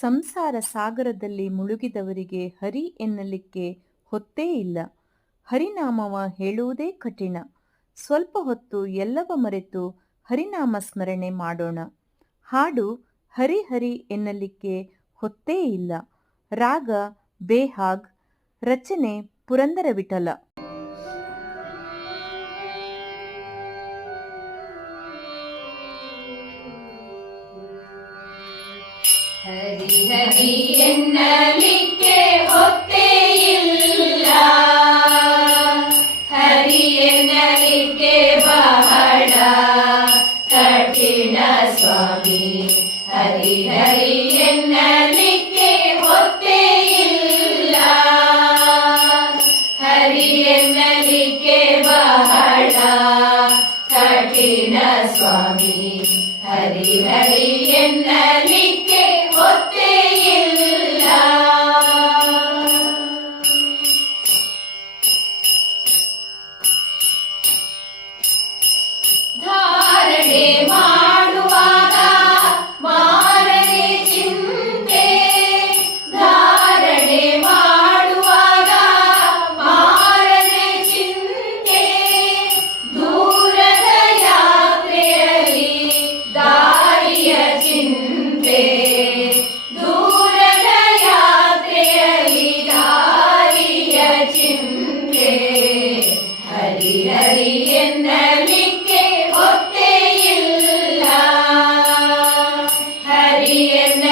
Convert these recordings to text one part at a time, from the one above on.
ಸಂಸಾರ ಸಾಗರದಲ್ಲಿ ಮುಳುಗಿದವರಿಗೆ ಹರಿ ಎನ್ನಲಿಕ್ಕೆ ಹೊತ್ತೇ ಇಲ್ಲ. ಹರಿನಾಮವ ಹೇಳುವುದೇ ಕಠಿಣ. ಸ್ವಲ್ಪ ಹೊತ್ತು ಎಲ್ಲವ ಮರೆತು ಹರಿನಾಮ ಸ್ಮರಣೆ ಮಾಡೋಣ. ಹಾಡು ಹರಿ ಹರಿ ಎನ್ನಲಿಕ್ಕೆ ಹೊತ್ತೇ ಇಲ್ಲ. ರಾಗ, ಬೇಹಾಗ್, ರಚನೆ ಪುರಂದರ ವಿಠಲ ಹರಿ ಹರಿ ಎನ್ನಲಿಕ್ಕೆ ಹೊತ್ತೇ ಇಲ್ಲ ಹರಿ ಎನ್ನಲಿಕ್ಕೆ ಬಹಳ ಕಠಿಣ ಸ್ವಾಮಿ. ಹರಿ ಹರಿ ಎನ್ನಲಿಕ್ಕೆ ಹೊತ್ತೇ ಇಲ್ಲ ಹರಿ ಎನ್ನಲಿಕ್ಕೆ ಬಹಳ ಕಠಿಣ ಸ್ವಾಮಿ. ஹரிஹரி என்னலிக்கே ஒத்தேயில்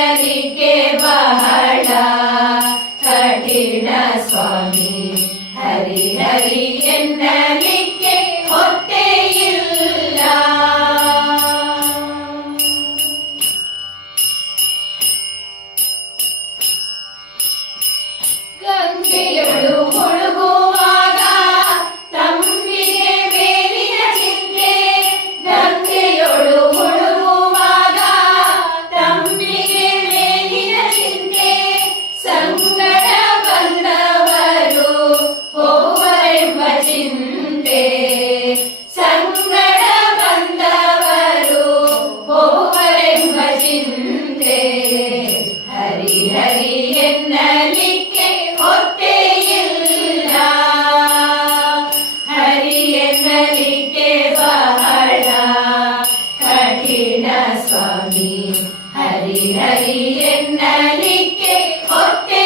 ಎನ್ನಲಿಕ್ಕೆ ಬಹಳ ಕಠಿಣ ಸ್ವಾಮಿ ಹರಿ ಹರಿ ಎನ್ನಲಿಕ್ಕೆ ಹೊತ್ತೇ ಇಲ್ಲ ಗಂಗೆಯೊಳು ಮುಳುಗುವಾಗ ಕಠಿಣ ಸ್ವಾಮಿ ಹರಿ ಹರಿ ಎನ್ನಲಿಕ್ಕೆ ಹೊತ್ತೇ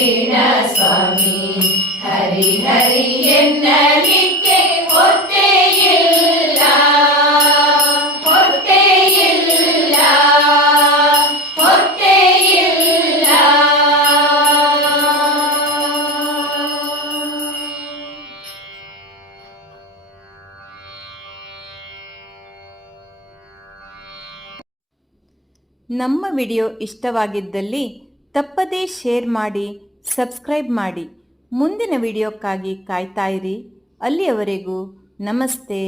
ಕಠಿಣ ಸ್ವಾಮಿ. ಹರಿ ಹರಿ ಎನ್ನಲಿಕ್ಕೆ ಹೊತ್ತೇ ಇಲ್ಲ ಹೊತ್ತೇ ಇಲ್ಲ ನಮ್ಮ ವಿಡಿಯೋ ಇಷ್ಟವಾಗಿದ್ದಲ್ಲಿ ತಪ್ಪದೇ ಶೇರ್ ಮಾಡಿ ಸಬ್ಸ್ಕ್ರೈಬ್ ಮಾಡಿ ಮುಂದಿನ ವಿಡಿಯೋಕ್ಕಾಗಿ ಕಾಯ್ತಾ ಇರಿ. ಅಲ್ಲಿಯವರೆಗೂ ನಮಸ್ತೆ.